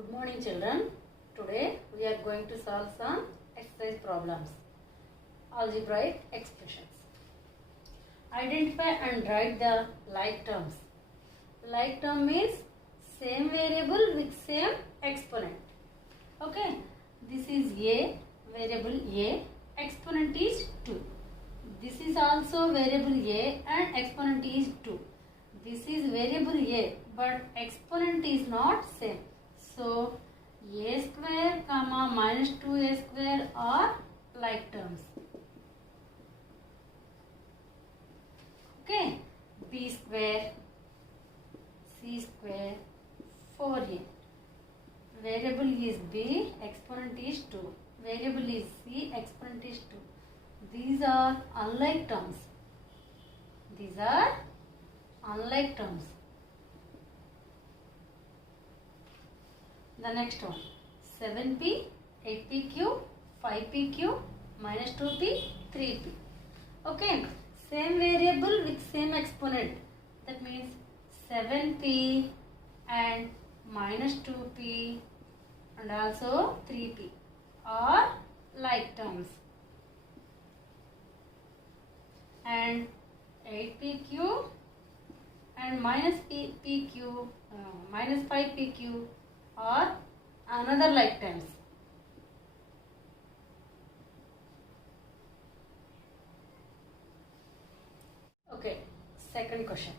Good morning children. Today we are going to solve some exercise problems. Algebraic expressions. Identify and write the like terms. Like term means same variable with same exponent. Okay. This is a variable a. Exponent is 2. This is also variable a and exponent is 2. This is variable a but exponent is not same. So a square comma minus 2a square are like terms. Okay. B square, c square, 4a. Variable is b, exponent is 2. Variable is c, exponent is 2. These are unlike terms. These are unlike terms. The next one, 7p, 8pq, 5pq, minus 2p, 3p. Okay, same variable with same exponent. That means 7p and minus 2p and also 3p are like terms. And 8pq and minus pq, minus 5pq are another like terms. Okay, second question.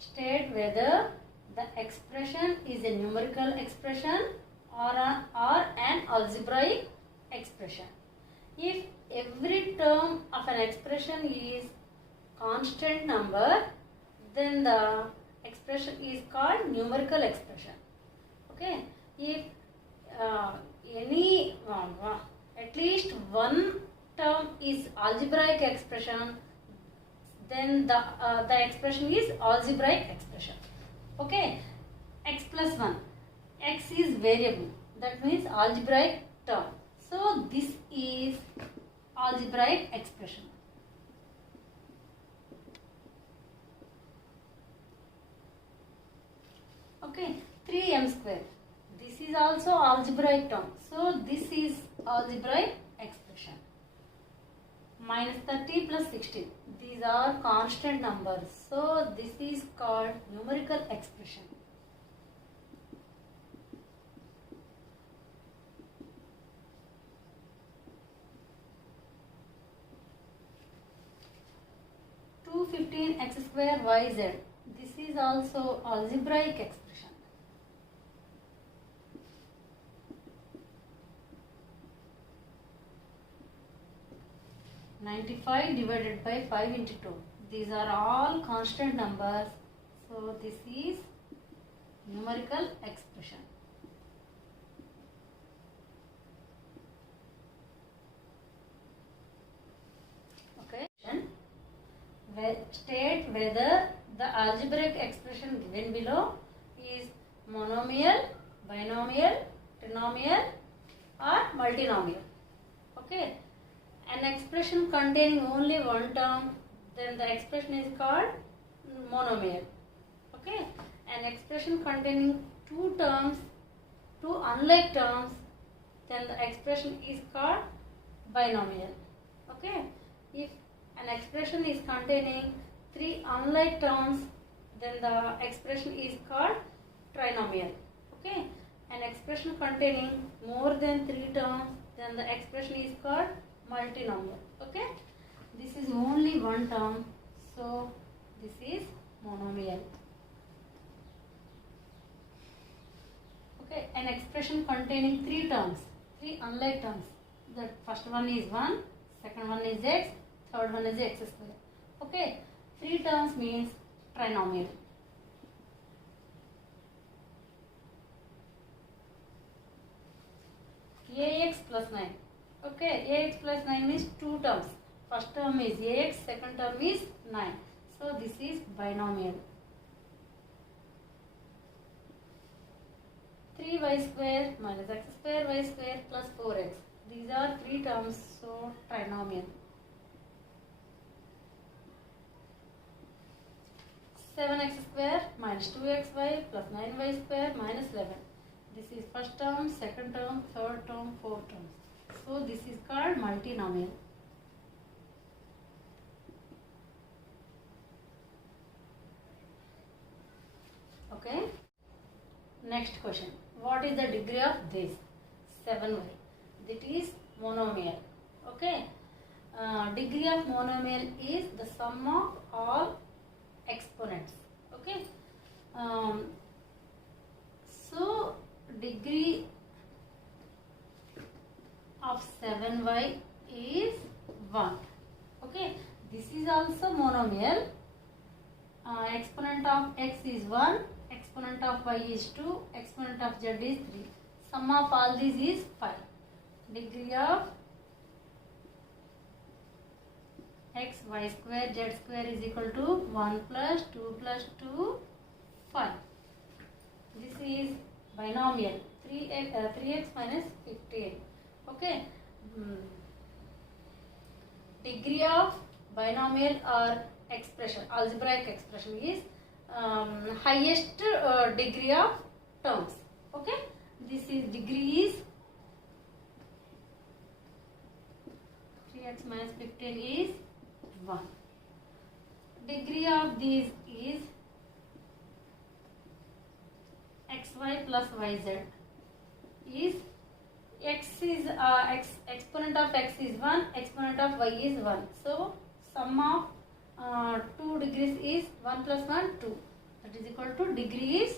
State whether the expression is a numerical expression or an algebraic expression. If every term of an expression is constant number, then the expression is called numerical expression. Okay, if at least one term is algebraic expression, then the expression is algebraic expression. Okay, x plus 1. X is variable. That means algebraic term. So this is algebraic expression. Okay, 3m square. This is also algebraic term. So this is algebraic expression. Minus 30 plus 16. These are constant numbers. So this is called numerical expression. X square yz. This is also algebraic expression. (95) divided by 5 into 2. These are all constant numbers. So this is numerical expression. Okay. State whether the algebraic expression given below is monomial, binomial, trinomial or multinomial. Okay. An expression containing only one term, then the expression is called monomial. Okay. An expression containing two terms, two unlike terms, then the expression is called binomial. Okay. If an expression is containing three unlike terms, then the expression is called trinomial. Okay. An expression containing more than three terms, then the expression is called multinomial. Okay. This is only one term, so this is monomial. Okay. An expression containing three terms, three unlike terms. The first one is 1, second one is x, third one is x square. Okay. Three terms means trinomial. Ax plus 9. Okay. Ax plus 9 is two terms. First term is ax, second term is 9. So this is binomial. 3y square minus x square y square plus 4x. These are three terms, so trinomial. 7x square minus 2xy plus 9y square minus 11. This is first term, second term, third term, fourth term. So this is called multinomial. Okay. Next question. What is the degree of this? 7y. That is monomial. Okay. Degree of monomial is the sum of all exponents. Okay. So degree of 7y is 1. Okay. This is also monomial. Exponent of x is 1, exponent of y is 2, exponent of z is 3. Sum of all these is 5. Degree of x, y square, z square is equal to 1 plus 2 plus 2, 5. This is binomial. 3x minus 15. Okay. Degree of binomial or expression, algebraic expression is highest degree of terms. Okay. This is degree is 3x minus 15 is 1. Degree of these is xy plus yz is x is exponent of x is 1, exponent of y is 1. So sum of 2 degrees is 1 plus 1 2. That is equal to degree is